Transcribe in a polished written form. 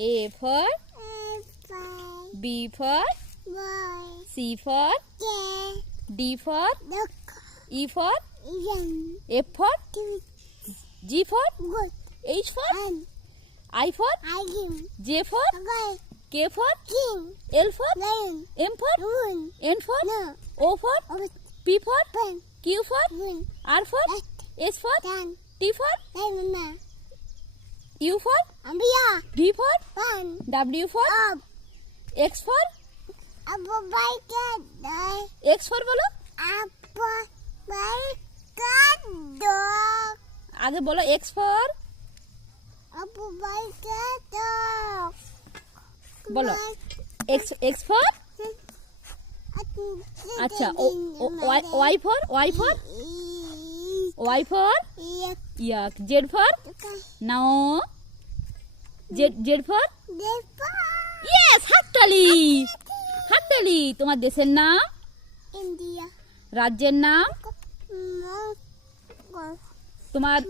A for B for boy, C for yeah, D for look, E for young, F for G for good, H for and I for I give, J for guy, K for king, L for lion, M for moon, N for no, O for old, P for pen, Q for moon, R for left, S for down, T for lemon, U for ambia, V for pan, W for up, X for apple bite, die, X for বলো apple bite, dog, আগে বলো X for apple bite, dog, বলো X for আচ্ছা Y for Y for yak Z for no Z for yes হাততালি তোমার দেশের নাম India, রাজ্যের নাম তোমার